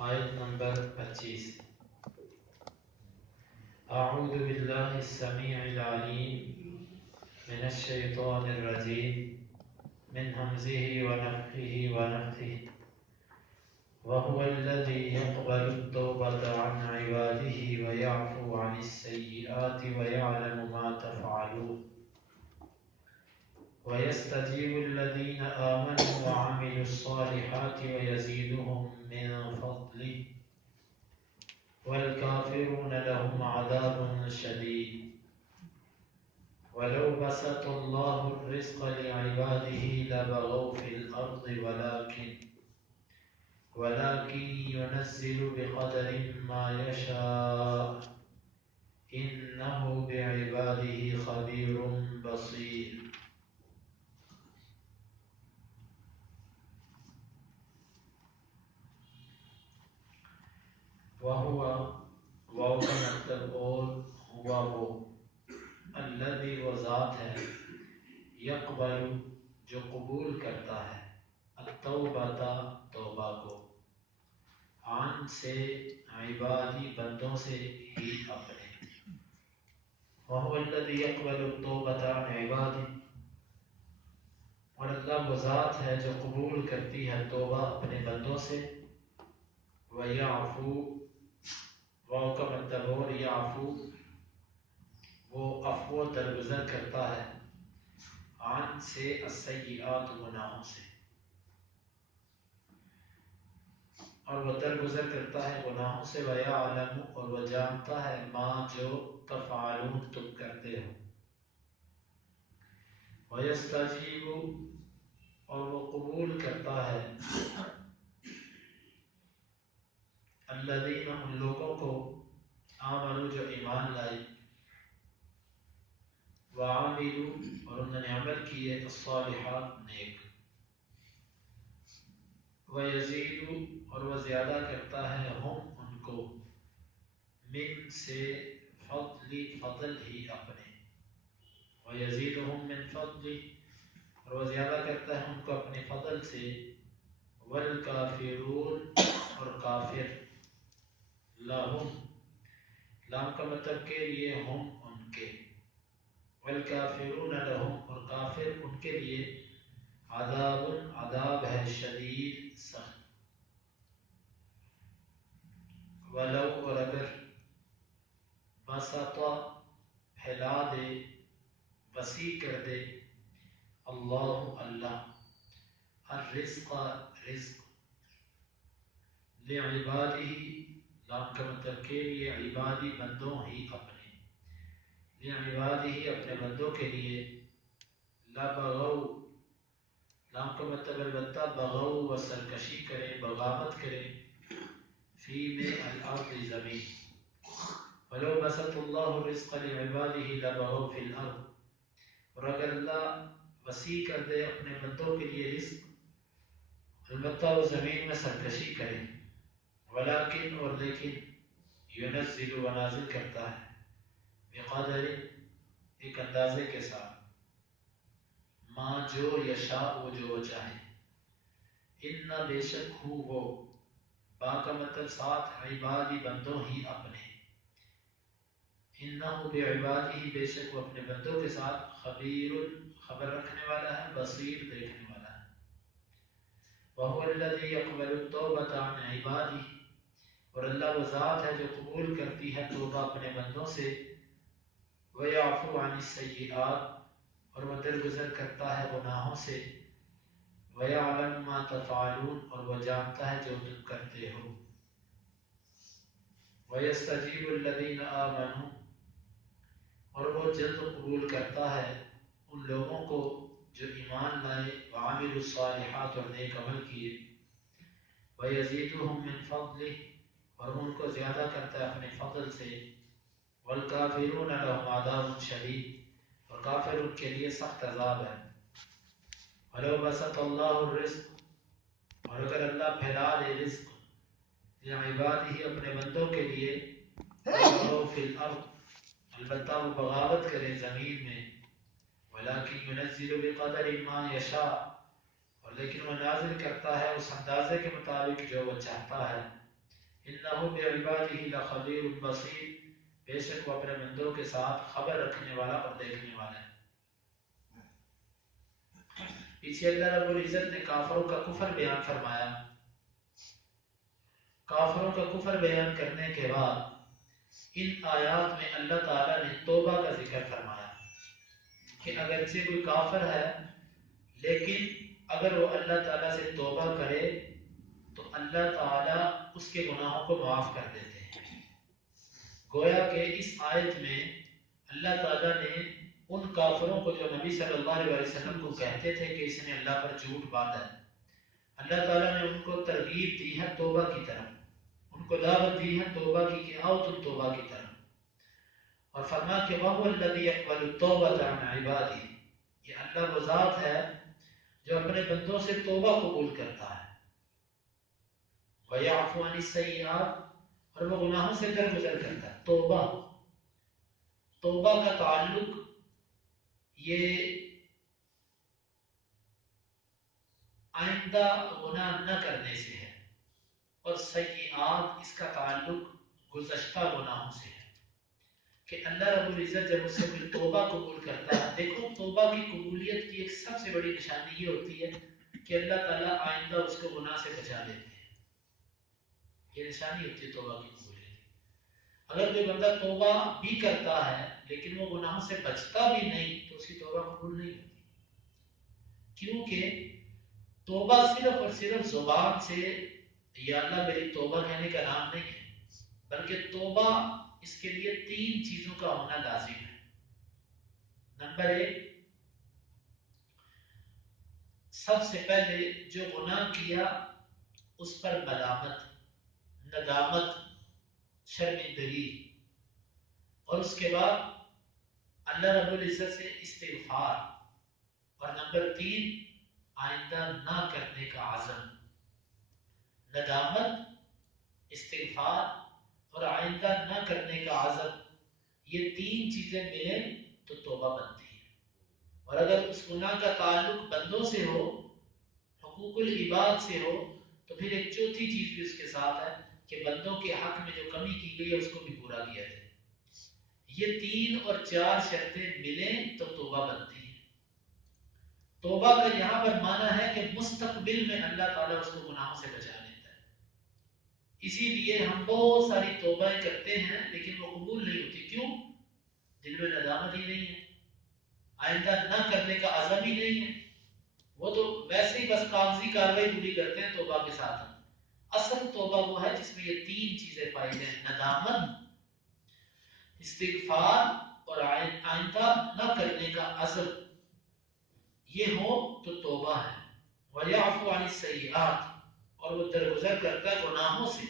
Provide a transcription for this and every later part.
آیت نمبر 25. اعوذ باللہ السمیع العلیم من الشیطان الرجیم من همزه ونفخه ونفثه وهو الذي يقبل التوبة عن عباده ويعفو عن السيئات ويعلم ما تفعلون ويستجيب الذين آمنوا وعملوا الصالحات ويزيدهم من فضله والكافرون لهم عذاب شديد ولو بسط الله الرزق لعباده لبغوا في الأرض ولكن ينزل بقدر ما يشاء إنه بعباده خبير بصير. وہوا واو کا مطلب اور ہوا وہ الذی وہ ذات ہے یقبل جو قبول کرتا ہے التوبہ توبہ کو عن سے عبادی بندوں سے ہی اپنے وہو الذی یقبل التوبۃ عن عبادی اور اللہ وہ ذات ہے جو قبول کرتی ہے توبہ اپنے بندوں سے ویعفو واو کا مطلب اور یعفو وہ عفو درگزر کرتا ہے عن سے السیئات گناہوں سے اور وہ درگزر کرتا ہے گناہوں سے ویعلم اور وہ جانتا ہے ما جو تفعلون تم کرتے ہو ویستجیب اور وہ قبول کرتا ہے الذین ان لوگوں کو آمنوا جو ایمان لائے وعملوا اور انہوں نے عمل کیے الصالحات نیک ویزید اور وہ زیادہ کرتا ہے ہم ان کو من سے فضل ہی اپنے ویزیدہم من فضل اور وہ زیادہ کرتا ہے ان کو اپنے فضل سے والکافرون اور کافر لہم لام کا مطلب کے لیے ہم ان کے والکافرون لہم اور کافر ان کے لیے عذاب عذاب ہے شدید سخت ولو اور اگر بسط پھیلا دے وسیع کر دے اللہ الرزق رزق لعبادہ لام کا مطلب کے لیے عبادی بندوں ہی اپنے لعبادہ اپنے بندوں کے لیے لبغوا لام کا مطلب البتہ بغوا و سرکشی کرے بغاوت کرے فی میں الارض زمین ولو بسط اللہ الرزق لعبادہ لبغوا فی الارض اور اگر اللہ وسیع کر دے اپنے بندوں کے لیے رزق البتہ وہ زمین میں سرکشی کرے ولیکن اور لیکن ینزل و نازل کرتا ہے بقدر ایک اندازے کے ساتھ ما جو یشاء وہ جو وہ چاہے ان بے شک ہو وہ با کا مطلب ساتھ عبادی بندوں ہی اپنے انہ بعبادہ بے شک وہ اپنے بندوں کے ساتھ خبیر خبر رکھنے والا ہے بصیر دیکھنے والا ہے وہو الذی یقبل التوبۃ عن عبادہ اور اللہ وہ ذات ہے جو قبول کرتی ہے توبہ اپنے بندوں سے ویعفو عن السیئات اور وہ درگزر کرتا ہے گناہوں سے ویعلم ما تفعلون اور وہ جانتا ہے جو تم کرتے ہو ویستجیب الذین آمنوا اور وہ جلد قبول کرتا ہے ان لوگوں کو جو ایمان لائے وعملوا الصالحات اور نیک عمل کیے ویزیدہم من فضلہ اور ان کو زیادہ کرتا ہے اپنے فضل سے والکافرون لهم عذاب شدید اور کافر ان کے لیے سخت عذاب ہے ولو بسط اللہ الرزق اور اگر اللہ پھیلا دے رزق لعبادہ اپنے بندوں کے لیے لبغوا فی الارض البتہ وہ بغاوت کرے زمین میں ولیکن ینزل بقدر ما یشاء اور لیکن وہ نازل کرتا ہے اس اندازے کے مطابق جو وہ چاہتا ہے انہ بعبادہ لخبیر بصیر، بے شک وہ اپنے بندوں کے ساتھ خبر رکھنے والا اور دیکھنے والا ہے۔ پیچھے اللہ رب العزت نے کافروں کا کفر بیان فرمایا۔ کافروں کا کفر بیان کرنے کے بعد ان آیات میں اللہ تعالیٰ نے توبہ کا ذکر فرمایا کہ اگرچہ کوئی کافر ہے لیکن اگر وہ اللہ تعالیٰ سے توبہ کرے تو اللہ تعالیٰ اس کے گناہوں کو معاف کر دیتے ہیں۔ گویا کہ اس آیت میں اللہ تعالیٰ نے ان کافروں کو جو نبی صلی اللہ علیہ وسلم کو کہتے تھے کہ اس نے اللہ پر جھوٹ باندھا ہے، اللہ تعالیٰ نے ان کو ترغیب دی ہے توبہ کی طرف، ان کو دعوت دی ہے توبہ کی کہ آؤ تم توبہ کی طرف، اور فرمایا کہ وَهُوَ الَّذِي يَقْبَلُ التَّوْبَةَ عَنْ عِبَادِهِ، یہ اللہ وہ ذات ہے جو اپنے بندوں سے توبہ قبول کرتا ہے، وَيَعْفُو عَنِ السَّيِّئَاتِ، اور وہ گناہوں سے درگزر کرتا ہے۔ توبہ کا تعلق یہ آئندہ گناہ نہ کرنے سے ہے، اور سیئات اس کا تعلق گزشتہ گناہوں سے ہے کہ اللہ رب العزت جب اس سے کوئی توبہ قبول کرتا ہے، دیکھو توبہ کی قبولیت کی ایک سب سے بڑی نشانی یہ ہوتی ہے کہ اللہ تعالیٰ آئندہ اس کو گناہ سے بچا لیتے ہیں، یہ نشانی ہوتی ہے توبہ کی قبولیت۔ اگر کوئی بندہ توبہ بھی کرتا ہے لیکن وہ گناہوں سے بچتا بھی نہیں تو اس کی توبہ قبول نہیں ہوتی، کیونکہ توبہ صرف اور صرف زبان سے یا اللہ میری توبہ کہنے کا نام نہیں ہے، بلکہ توبہ اس کے لیے 3 چیزوں کا ہونا لازم ہے۔ نمبر 1، سب سے پہلے جو گناہ کیا اس پر ملامت، ندامت، شرمندگی، اور اس کے بعد اللہ رب العزت سے استغفار، اور نمبر 3 آئندہ نہ کرنے کا عزم۔ ندامت، استغفار اور آئندہ نہ کرنے کا عزم، یہ 3 چیزیں ملیں تو توبہ بنتی ہے۔ اور اگر اس گناہ کا تعلق بندوں سے ہو، حقوق العباد سے ہو، تو پھر ایک چوتھی چیز بھی اس کے ساتھ ہے کہ بندوں کے حق میں جو کمی کی گئی ہے اس کو بھی پورا کیا جائے۔ یہ 3 اور 4 شرطیں ملیں تو توبہ بنتی ہے۔ توبہ کا یہاں پر معنی ہے کہ مستقبل میں اللہ تعالیٰ اس کو گناہوں سے بچا لیتا ہے۔ اسی لیے ہم بہت ساری توبہیں کرتے ہیں لیکن وہ قبول نہیں ہوتی، کیوں؟ دل میں ندامت ہی نہیں ہے، آئندہ نہ کرنے کا عزم ہی نہیں ہے، وہ تو ویسے ہی بس کاغذی کاروائی پوری کرتے ہیں توبہ کے ساتھ۔ اصل توبہ وہ ہے جس میں یہ 3 چیزیں پائی جائیں، ندامت، استغفار اور آئندہ نہ کرنے کا عزم، یہ ہو تو توبہ ہے۔ وَيَعْفُو عَنِ السَّيِّئَاتِ، اور وہ درگزر کرتا ہے گناہوں سے،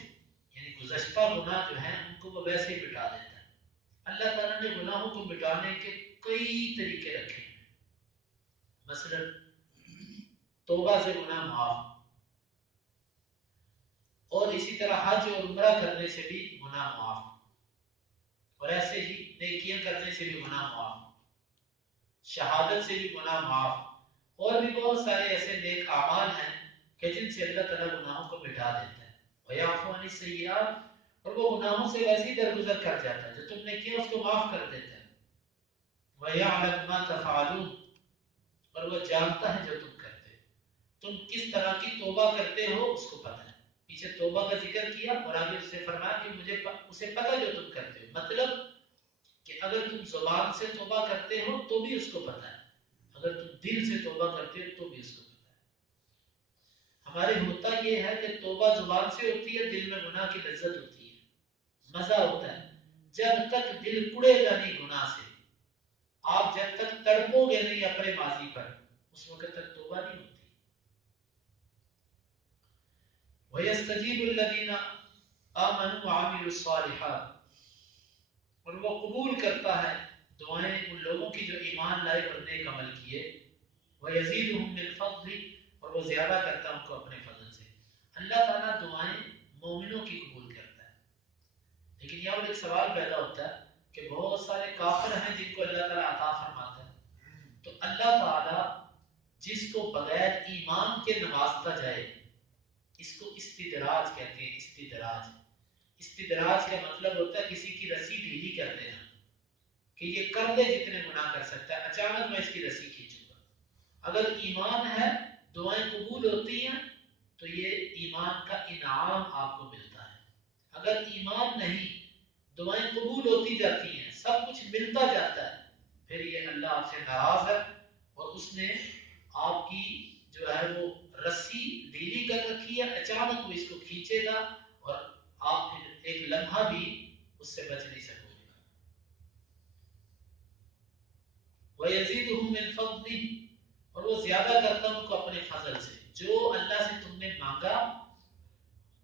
یعنی گزشتہ گناہ جو ہیں ان کو وہ ویسے ہی مٹا دیتا ہے۔ اللہ تعالیٰ نے گناہوں کو مٹانے کے کئی طریقے رکھے ہیں، مثلا توبہ سے گناہ معاف، اور اسی طرح حج اور عمرہ کرنے سے بھی گناہ معاف، اور ایسے ہی نیکیاں کرنے سے بھی گناہ معاف، شہادت سے بھی گناہ معاف، اور بھی بہت سارے ایسے نیک اعمال ہیں کہ جن سے اللہ تعالیٰ گناہوں کو مٹا دیتا ہے۔ وَيَعْفُو عَنِ السَّيِّئَاتِ، اور وہ گناہوں سے ویسے ہی درگزر کر جاتا ہے، جو تم نے کیا اس کو معاف کر دیتا ہے۔ وَيَعْلَمُ مَا تَفْعَلُونَ، اور وہ جانتا ہے جو تم کرتے ہو، تم کس طرح کی توبہ کرتے ہو اس کو پتہ ہے۔ پیچھے توبہ کا ذکر کیا اور آگے اس سے فرمایا کہ مجھے اسے پتہ جو تم کرتے ہو، مطلب کہ اگر تم زبان سے توبہ کرتے ہو تو بھی اس کو پتہ ہے، اگر تم دل سے توبہ کرتے ہو تو بھی اس کو پتہ ہے۔ ہمارے ہوتا یہ ہے کہ توبہ زبان سے ہوتی ہے، دل میں گناہ کی لذت ہوتی ہے، مزہ ہوتا ہے، جب تک دل کڑے گا نہیں گناہ سے، آپ جب تک تڑپو گے نہیں اپنے ماضی پر، اس وقت تک توبہ نہیں ہوتی۔ وَيَسْتَجِيبُ الَّذِينَ آمَنُوا وَعَمِلُوا الصَّالِحَاتِ، اور وہ قبول کرتا ہے دعائیں ان لوگوں کی جو ایمان لائے اور نیک عمل کیے۔ وَيَزِيدُهُم مِّن فَضْلِهِ، اور وہ زیادہ کرتا ہے ان کو اپنے فضل سے۔ اللہ تعالیٰ دعائیں مومنوں کی قبول کرتا ہے، لیکن یہاں پر ایک سوال پیدا ہوتا ہے کہ بہت سارے کافر ہیں جن کو اللہ تعالیٰ عطا فرماتا ہے، تو اللہ تعالیٰ جس کو بغیر ایمان کے نوازتا جائے اس کو استدراج کہتے ہیں، استدراج، استدراج کا مطلب ہوتا ہے کسی کی رسی ڈھیلی کر دینا، کہ یہ کر دے جتنے گناہ کر سکتا ہے، اچانک میں اس کی رسی کھینچوں گا۔ اگر ایمان ہے، دعائیں قبول ہوتی ہیں تو یہ ایمان کا انعام آپ کو ملتا ہے۔ اگر ایمان نہیں، دعائیں قبول ہوتی جاتی ہیں، سب کچھ ملتا جاتا ہے، پھر یہ اللہ آپ سے ناراض ہے اور اس نے آپ کی جو ہے وہ رسی ڈھیلی کر رکھی ہے، اچانک وہ اس کو کھینچے گا اور آپ پھر ایک لمحہ بھی اس سے بچ نہیں سکو گے۔ وَيَزِيدُهُم مِّن فَضْلِهِ، اور وہ زیادہ کرتا ان کو اپنے فضل سے۔ جو اللہ سے تم نے مانگا،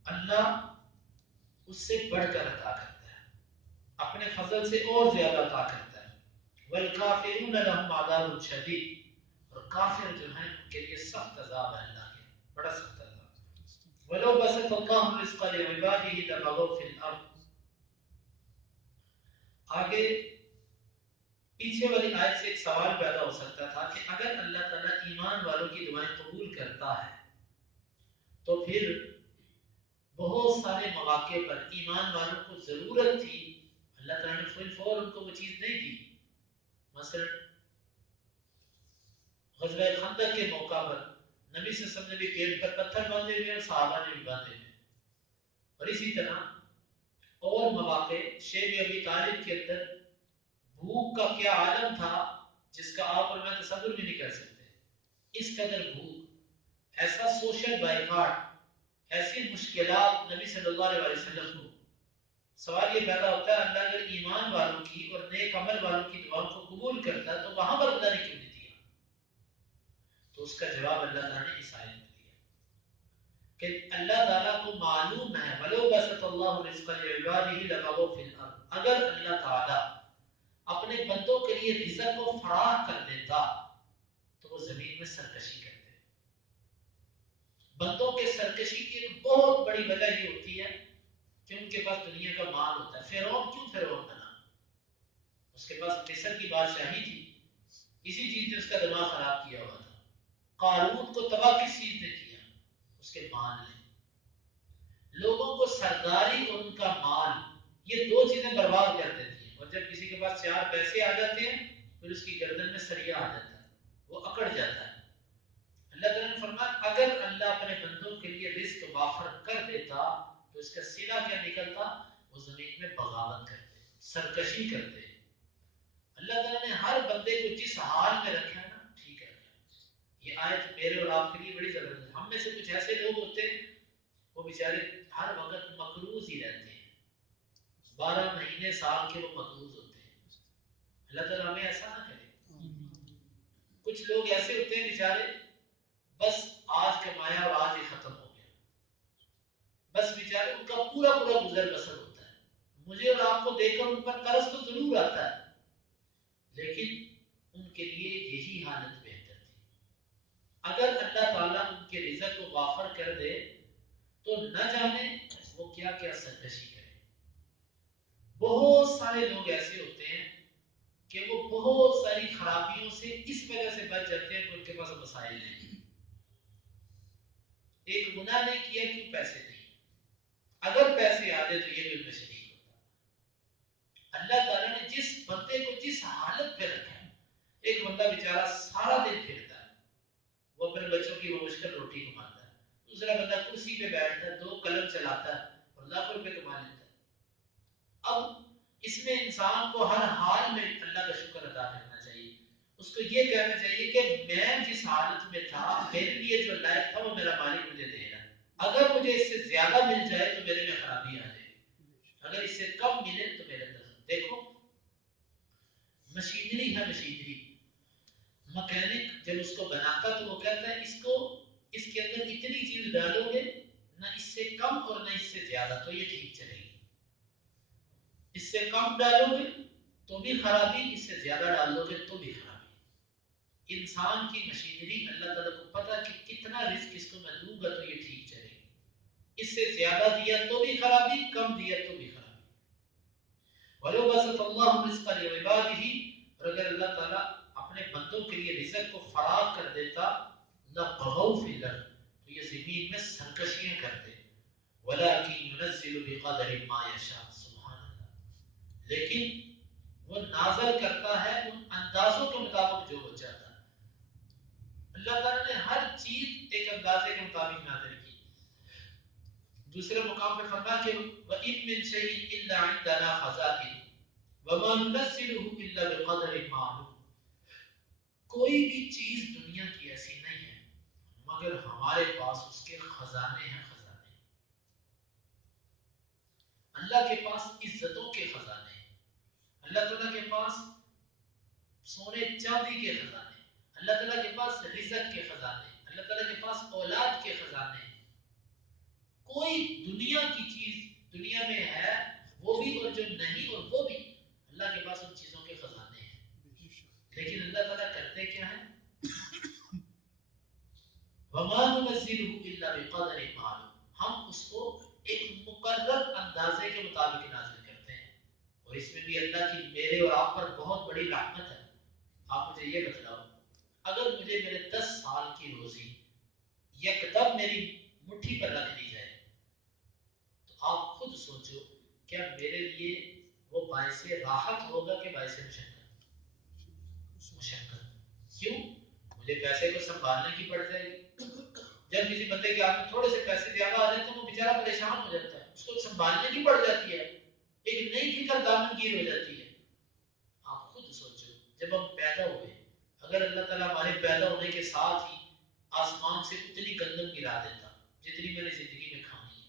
اللہ اس سے بڑھ کر عطا کرتا ہے، اپنے فضل سے اور زیادہ عطا کرتا ہے۔ وَالْكَافِرُونَ لَهُمْ عَذَابٌ شَدِيدٌ، اور کافر جو ہیں ان کے لیے سخت عذاب ہے، اللہ کے بڑا سخت عذاب۔ وَلَوْ بَسَطَ اللَّهُ الرِّزْقَ لِعِبَادِهِ لَبَغَوْا فِي الْأَرْضِ۔ آگے پیچھے والی آیت سے ایک سوال پیدا ہو سکتا تھا کہ اگر اللہ تعالیٰ ایمان والوں کی دعائیں قبول کرتا ہے تو پھر بہت سارے مواقع پر ایمان والوں کو ضرورت تھی، اللہ تعالیٰ نے فل فور ان کو وہ چیز نہیں دی۔ مثلا غزوہ خندق کے موقع پر نبی صلی اللہ علیہ وسلم نے بھی پیٹ پر پتھر باندھے ہوئے اور صحابہ نے بھی باندھے ہوئے، اور اسی طرح اور مواقع شیب ابی طالب کے اندر بھوک کا کیا عالم تھا جس کا آپ اور میں تصور بھی نہیں کر سکتے، اس قدر بھوک، ایسا سوشل بائیکاٹ، ایسی مشکلات نبی صلی اللہ علیہ وسلم کو۔ سوال یہ پیدا ہوتا ہے اللہ اگر ایمان والوں کی اور نیک عمل والوں کی دعاؤں کو قبول کرتا ہے تو وہاں پر اللہ نے کیوں نہیں دیا؟ تو اس کا جواب اللہ تعالیٰ نے اس آیت میں دیا کہ اللہ تعالیٰ کو معلوم ہے وَلَوْ بَسَطَ اللَّهُ الرِّزْقَ لِعِبَادِهِ لَبَغَوْا فِي الْأَرْضِ، اگر اللہ تعالیٰ اپنے بندوں کے لیے رزق کو فراخ کر دیتا تو وہ زمین میں سرکشی کرتے۔ بندوں کے سرکشی کی ایک بہت بڑی وجہ یہ ہوتی ہے کہ ان کے پاس دنیا کا مال ہوتا ہے۔ فرعون کیوں فرعون بنا؟ اس کے پاس مصر کی بادشاہی تھی، اسی چیز نے اس کا دماغ خراب کیا ہوا تھا۔ قارون کو تباہ کس چیز نے کیا؟ اس کے مال نے۔ لوگوں کو سرداری اور ان کا مال، یہ دو چیزیں برباد کر دیتی ہیں، اور جب کسی کے پاس چار پیسے آ جاتے ہیں پھر اس کی گردن میں سریا آ جاتا ہے، وہ اکڑ جاتا ہے۔ اللہ تعالیٰ نے فرمایا اگر اللہ اپنے بندوں کے لیے رزق وافر کر دیتا تو اس کا سلا کیا نکلتا؟ وہ زمین میں بغاوت کرتے، سرکشی کرتے۔ اللہ تعالیٰ نے ہر بندے کو جس حال میں رکھا ہے نا ٹھیک ہے۔ یہ آیت میرے اور آپ کے لیے بڑی زبردست ہے۔ ہم میں سے کچھ ایسے لوگ ہوتے ہیں وہ بیچارے ہر وقت مقروض ہی رہتے ہیں، 12 مہینے سال کے وہ مقروض ہوتے ہیں۔ اللہ تعالیٰ ہمیں ایسا نہ کرے۔ کچھ لوگ ایسے ہوتے ہیں بیچارے بس آج کمایا اور آج ہی ختم ہو گیا، بس بیچارے ان کا پورا پورا گزر بسر ہوتا ہے۔ مجھے اور آپ کو دیکھ کر ان پر قرض تو ضرور آتا ہے، لیکن ان کے لیے یہی حالت بہتر تھی۔ اگر اللہ تعالیٰ ان کے رزق کو وافر کر دے تو نہ جانے وہ کیا کیا سرکشی کرے۔ بہت سارے لوگ ایسے ہوتے ہیں کہ وہ بہت ساری خرابیوں سے اس وجہ سے بچ جاتے ہیں کہ ان کے پاس مسائل نہیں۔ ایک گناہ نہیں کیا کیوں؟ پیسے نہیں، اگر پیسے آتے تو یہ بھی ان میں سے نہیں ہوتا۔ اللہ تعالیٰ نے جس بندے کو جس حالت پہ رکھا ہے، ایک بندہ بیچارہ سارا دن پھرتا ہے، وہ اپنے بچوں کی وہ مشکل روٹی کماتا ہے، دوسرا بندہ کرسی پہ بیٹھتا ہے، 2 قلم چلاتا ہے اور لاکھوں روپے کما لیتا ہے۔ اب اس میں انسان کو ہر حال میں اللہ کا شکر ادا کرنا چاہیے، اس کو یہ کہنا چاہیے کہ میں جس حالت میں تھا میرے لیے جو لائق تھا وہ میرا مالک مجھے دے رہا ہے، اگر مجھے اس سے زیادہ مل جائے تو میرے میں خرابی آ جائے گی، اگر اس سے کم ملے تو میرے اندر۔ دیکھو مشینری ہے، مشینری مکینک جب اس کو بناتا تو وہ کہتا ہے اس کے اندر اتنی چیز ڈالو گے نہ اس سے کم اور نہ اس سے زیادہ تو یہ ٹھیک چلے گی، اس سے کم ڈالو گے تو بھی خرابی، اس سے زیادہ ڈال دو گے تو بھی خرابی۔ انسان کی مشینری اللہ تعالیٰ کو پتا کہ کتنا رزق اس کو میں دوں گا تو یہ ٹھیک چلے گی، اس سے زیادہ دیا تو بھی خرابی، کم دیا تو بھی خرابی۔ وَلَوْ بَسَطَ اللَّهُ الرِّزْقَ لِعِبَادِهِ، اور اگر اللہ تعالیٰ اپنے بندوں کے لیے رزق کو فراخ کر دیتا لَبَغَوْا فِي الْأَرْضِ، تو یہ زمین میں سرکشیاں کرتے۔ وَلَٰكِن يُنَزِّلُ ينزل بقدر ما يشاء. سبحان اللہ. لیکن وہ نازل کرتا ہے ان اندازوں کے مطابق جو وہ چاہتا ہے. اللہ تعالیٰ نے ہر چیز ایک اندازے کے مطابق نازل کی. دوسرے مقام پہ فرمایا کہ وَإِن مِّن شَيْءٍ إِلَّا عِندَنَا خَزَائِنُهُ وَمَا نُنَزِّلُهُ إِلَّا بِقَدَرٍ مَّعْلُومٍ. کوئی بھی چیز دنیا کی ایسی نہیں ہے مگر ہمارے پاس اس کے خزانے ہیں. خزانے اللہ کے پاس عزتوں کے خزانے ہیں. اللہ تعالیٰ کے پاس سونے چاندی کے خزانے, اللہ تعالیٰ کے پاس رزق کے خزانے, اللہ تعالیٰ کے پاس اولاد کے خزانے. کوئی دنیا کی چیز دنیا میں ہے وہ بھی اور جو نہیں اور وہ بھی, اللہ کے پاس ان چیزوں کے خزانے ہیں. لیکن اللہ تعالیٰ کرتے کیا ہے؟ وَمَا نُنَزِّلُهُ إِلَّا بِقَدَرٍ مَّعْلُومٍ. ہم اس کو ایک مقرر اندازے کے مطابق نازل کرتے ہیں. اور اس میں بھی اللہ کی میرے اور آپ پر بہت بڑی رحمت ہے. آپ مجھے یہ بتلاؤ, اگر مجھے میرے 10 سال کی روزی یکدم میری مٹھی پر رکھ دی جائے تو آپ خود سوچو کیا میرے لیے وہ باعث راحت ہوگا کہ باعث مشقت؟ مشقت. کیوں؟ مجھے پیسے کو سنبھالنے کی پڑ جائے گی. جب کسی بندے کے ہاتھ میں تھوڑے سے پیسے زیادہ آ جاتے ہیں وہ بیچارہ پریشان ہو جاتا ہے, اس کو سنبھالنے کی پڑ جاتی ہے, ایک نئی فکر دامن گیر ہو جاتی ہے. آپ خود سوچو جب ہم پیدا ہوئے, اگر اللہ تعالیٰ ہمارے پیدا ہونے کے ساتھ ہی آسمان سے اتنی گندم گرا دیتا جتنی میں نے زندگی میں کھانی ہے,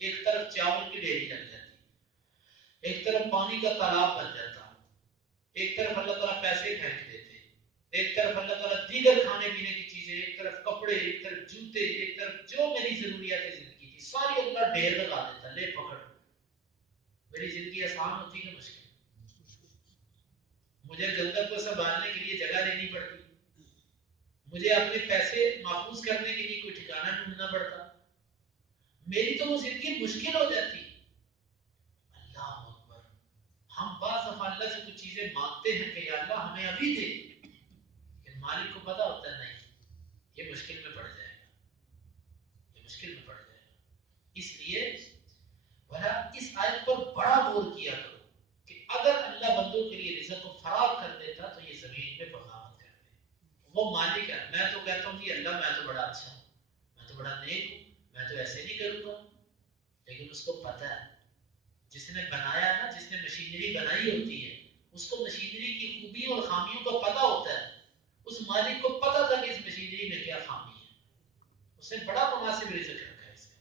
ایک طرف چاول کی ڈھیری لگ جاتی, ایک طرف پانی کا تالاب بن جاتا, ایک طرف اللہ تعالیٰ پیسے پھینک دیتے, ایک طرف اللہ تعالیٰ دیگر کھانے پینے کی چیزیں, ایک طرف کپڑے, ایک طرف جوتے, ایک طرف جو میری ضروریات زندگی تھی ساری اللہ ڈھیر لگا دیتا, لے پکڑ. میری زندگی آسان ہوتی کہ مشکل؟ مجھے گندم کو سنبھالنے کے لیے جگہ لینی پڑتی, مجھے اپنے پیسے محفوظ کرنے کے لیے کوئی ٹھکانہ ڈھونڈنا پڑتا, میری تو وہ زندگی مشکل ہو جاتی. اللہ اکبر. ہم بعض دفعہ اللہ سے کچھ چیزیں مانگتے ہیں کہ یا اللہ ہمیں ابھی دے, لیکن مالک کو پتا ہوتا ہے نہیں یہ مشکل میں پڑ جائے گا, یہ مشکل میں پڑ جائے گا. اس لیے بھلا اس آیت پر بڑا غور کیا کرو کہ اگر اللہ بندوں کے لیے رزق کو فراغ کر دیتا تو یہ زمین میں بغاوت کر دے. وہ مالک ہے. میں تو کہتا ہوں کہ اللہ میں تو بڑا اچھا ہوں, میں تو بڑا نیک ہوں, میں تو ایسے نہیں کروں گا. لیکن اس کو پتا ہے جس نے بنایا نا, جس نے مشینری بنائی ہوتی ہے اس کو مشینری کی خوبیوں اور خامیوں کا پتا ہوتا ہے. اس مالک کو پتا تھا کہ اس مشینری میں کیا خامی ہے, اس نے بڑا مناسب رزق رکھا ہے اس کا.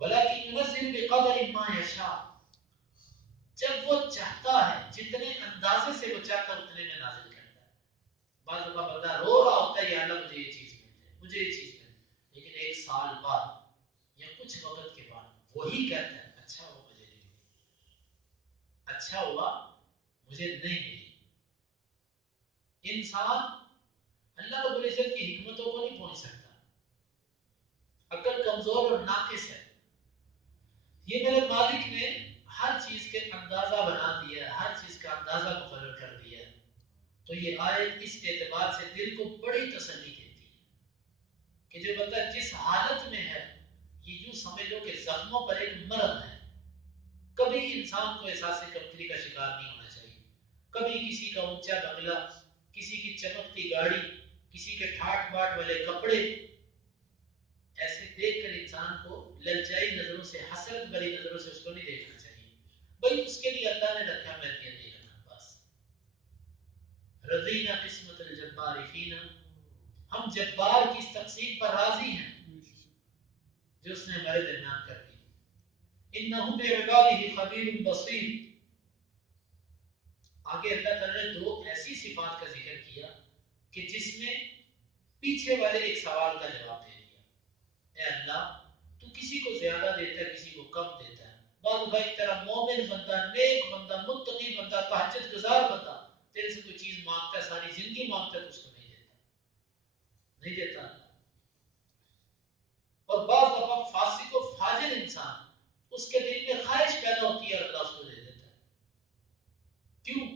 وَلَكِنْ يُنَزِّلُ بِقَدَرٍ مَا يَشَاءُ. جب وہ چاہتا ہے جتنے اندازے سے وہ چاہتا ہے اتنے میں نازل کرتا ہے. بعض دفعہ بندہ رو رہا ہوتا ہے یا اللہ مجھے یہ چیز مل جائے, مجھے یہ چیز مل جائے, لیکن ایک سال بعد یا کچھ وقت کے بعد وہی کہتا ہے اچھا ہوا مجھے نہیں ملی, اچھا ہوا مجھے نہیں ملی. انسان اللہ رب العزت کی حکمتوں کو نہیں پہنچ سکتا, عقل کمزور اور ناقص ہے. یہ میرے مالک نے ہر چیز کے اندازہ بنا دیا ہے, ہر چیز کا اندازہ مقرر کر دیا ہے. تو یہ آیت اس اعتبار سے دل کو بڑی تسلی دیتی ہے کہ جو بندہ جس حالت میں ہے یہ یوں سمجھ لو کہ زخموں پر ایک مرہم ہے. کبھی انسان کو احساس کمتری کا شکار نہیں ہونا چاہیے. کبھی کسی کا اونچا بنگلہ, کسی کی چمکتی گاڑی, کسی کے ٹھاٹ باٹ والے کپڑے, ایسے دیکھ کر انسان کو للچائی نظروں سے, حسرت بھری نظروں سے اس کو نہیں دیکھنا چاہیے. بھائی اس کے لیے اللہ نے رکھا, میں دیا دیکھنا بس. رضینا قسمت الجبار فینا, ہم جبار کی اس تقسیم پر راضی ہیں جو اس نے ہمارے درمیان کر دی. انہ بعبادہ خبیر بصیر. آگے اللہ تعالیٰ نے دو ایسی صفات کا ذکر کیا کہ جس میں پیچھے والے ایک سوال کا جواب دے دیا. اے اللہ تو کسی کو زیادہ دیتا ہے, کسی کو کم دیتا ہے. بعض بھائی تیرا مومن بندہ, نیک بندہ, متقی بندہ, تہجد گزار بندہ تیرے سے کوئی چیز مانگتا ہے, ساری زندگی مانگتا ہے تو اس کو نہیں دیتا, نہیں دیتا اللہ. اور بعض دفعہ فاسق و فاجر انسان, اس کے دل میں خواہش پیدا ہوتی ہے, اللہ اس کو دے دیتا ہے. کیوں؟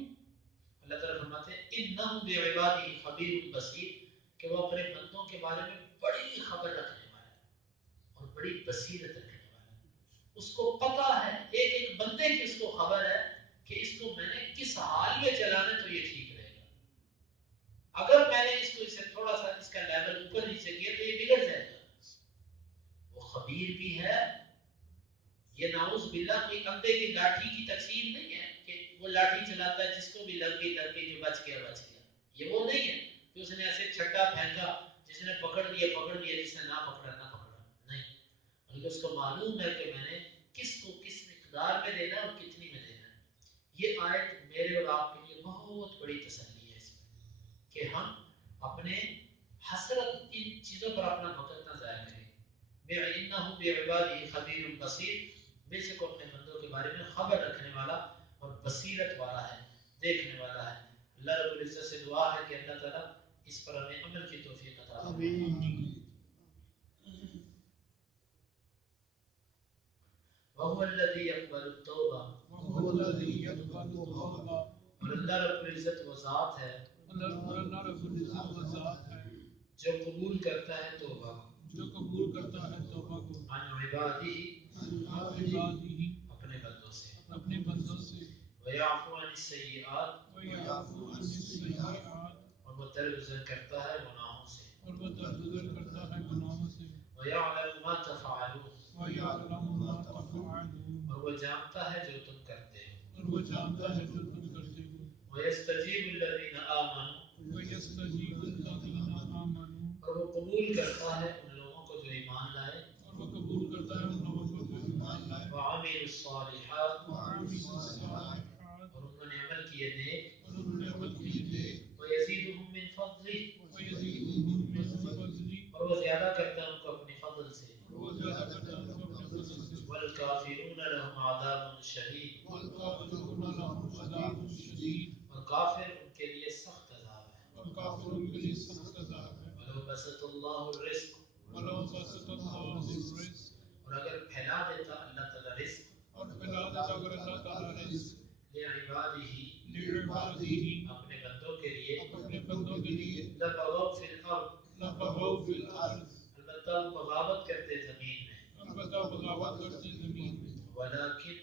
اللہ تعالیٰ فرماتے ہیں انہ بعبادہ خبیر بصیر, کہ وہ اپنے بندوں کے بارے میں بڑی خبر رکھنے والا ہے اور بڑی بصیرت رکھنے والا ہے. اس کو پتا ہے، ایک ایک بندے کی اس کو خبر ہے کہ اس کو میں نے کس حال میں چلانا تو یہ ٹھیک رہے گا، اگر میں نے اس کو اسے تھوڑا سا اس کا لیول اوپر نیچے کیا تو یہ بگڑ جائے گا۔ وہ خبیر بھی ہے، یہ نعوذ باللہ کوئی اندھے کی لاٹھی کی تقسیم نہیں ہے کہ وہ لاٹھی چلاتا ہے جس کو بھی لگ گئی جو بچ گیا بچ گیا، یہ وہ نہیں ہے کہ اس نے ایسے چھٹا پھینکا، جس نے پکڑ لیا پکڑ لیا، جس نے نہ پکڑا نہ پکڑا، نہیں، بلکہ اس کو معلوم ہے کہ میں نے کس کو کس مقدار میں دینا ہے اور کتنی میں دینا ہے۔ یہ آیت میرے اور آپ کے لیے بہت بڑی تسلی ہے اس میں کہ ہم اپنے حسرت ان چیزوں پر اپنا وقت نہ ضائع کریں۔ بِعِنَّهُ بِعِبَادِهِ خَبِيرٌ بَصِيرٌ، بے شک وہ اپنے بندوں کے بارے میں خبر رکھنے والا اور بصیرت والا ہے، دیکھنے والا ہے۔ اللہ رب العزت سے دعا ہے کہ اللہ تعالیٰ اس پر ہمیں عمل کی توفیق عطا فرمائے۔ وَهُوَ الَّذِي يَقْبَلُ التَّوْبَةَ، وَهُوَ الَّذِي يَقْبَلُ التَّوْبَةَ، اور اللہ رب العزت وہ ذات ہے، اللہ رب العزت وہ ذات ہے جو قبول کرتا ہے توبہ، جو قبول کرتا ہے توبہ کو، عن عبادہ، عبادہ، اپنے بندوں سے، اپنے بندوں سے، وَيَعْفُو عَنِ السَّيِّئَاتِ، وَيَعْفُو عَنِ السَّيِّئَاتِ، اور وہ درگزر کرتا ہے گناہوں سے، اور وہ درگزر کرتا ہے گناہوں سے، وَيَعْلَمُ مَا تَفْعَلُونَ، وَيَعْلَمُ مَا تَفْعَلُونَ، اور وہ جانتا ہے جو تم کرتے ہو، اور وہ جانتا ہے جو تم کرتے ہو، وَيَسْتَجِيبُ الَّذِينَ آمَنُوا، وَيَسْتَجِيبُ الَّذِينَ آمَنُوا، اور وہ قبول کرتا ہے ان لوگوں کو جو ایمان لائے، اور وہ قبول کرتا ہے ان لوگوں کو جو ایمان لائے، وَعَمِلُوا الصَّالِحَاتِ، وَعَمِلُوا الصَّالِحَاتِ، اور انہوں نے عمل کیے نیک، اور انہوں نے عمل کیے نیک، وَيَزِيدُهُم مِّن فَضْلِهِ، وَيَزِيدُهُم مِّن فَضْلِهِ، اور وہ زیادہ کرتا ہے ان کو اپنے فضل سے، اور وہ زیادہ کرتا ہے ان کو اپنے فضل سے، وَالْكَافِرُونَ لَهُمْ عَذَابٌ شَدِيدٌ، وَالْكَافِرُونَ لَهُمْ عَذَابٌ شَدِيدٌ، اور کافر ان کے لیے سخت عذاب ہے۔ والکافروں کے لیے سخت عذاب ہے۔ وَلَوْ بَسَطَ اللَّهُ الرِّزْقَ، وَلَوْ بَسَطَ اللَّهُ الرِّزْقَ، اور اگر پھیلا دیتا اللہ تعالیٰ رزق، اور پھیلا دیتا اگر اللہ تعالیٰ رزق لِعِبَادِهِ، لِعِبَادِهِ، اپنے بندوں کے لیے، اپنے بندوں کے لیے، لَبَغَوْا فِي الْأَرْضِ، لَبَغَوْا فِی الْأَرْضِ، البتہ وہ بغاوت کرتے زمین میں، البتہ بغاوت کرتے زمین میں، وَلَكِنْ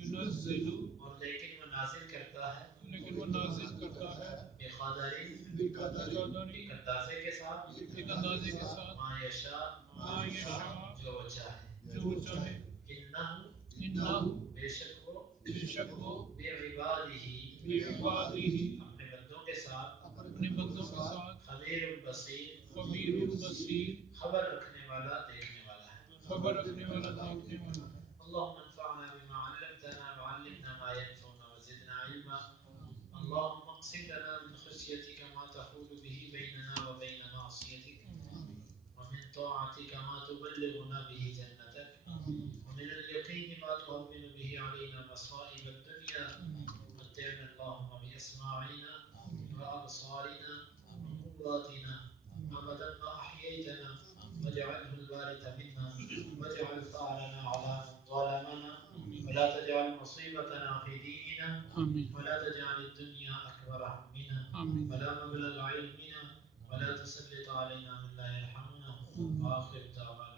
يُنَزِّلُ، اور لیکن وہ نازل کرتا ہے، لیکن وہ نازل کرتا ہے بقدر، بقدر، ایک اندازے کے ساتھ، ایک اندازے کے ساتھ، ما یشاء، ما یشاء، جو وہ چاہے، جو وہ چاہے، انہ، بے شک وہ، بے شک وہ بعبادہ، بعبادہ، اپنے بندوں کے ساتھ، اپنے بندوں کے ساتھ، خبیر بصیر، خبیر بصیر، خبر رکھنے والا دیکھنے والا ہے۔ خبر رکھنے والا دیکھنے والا ہے۔ اللهم انفعنا بما علمتنا وعلمنا ما ينفعنا وزدنا علما، اللهم اقسم لنا من خشيتك ما تحول به بيننا وبين معصيتك، ومن طاعتك ما تبلغنا به جنتك، ومن اليقين ما تهون به علينا مصائب الدنيا، متعنا اللهم بأسماعنا وأبصارنا وقواتنا أبدا ما أحييتنا، واجعله الوارث منا، واجعل ثأرنا على من ظلمنا، ولا تجعل مصيبتنا في ديننا، ولا تجعل الدنيا أكبر همنا ولا مبلغ علمنا، ولا تسلط علينا من لا يرحمنا، وآخر دعوانا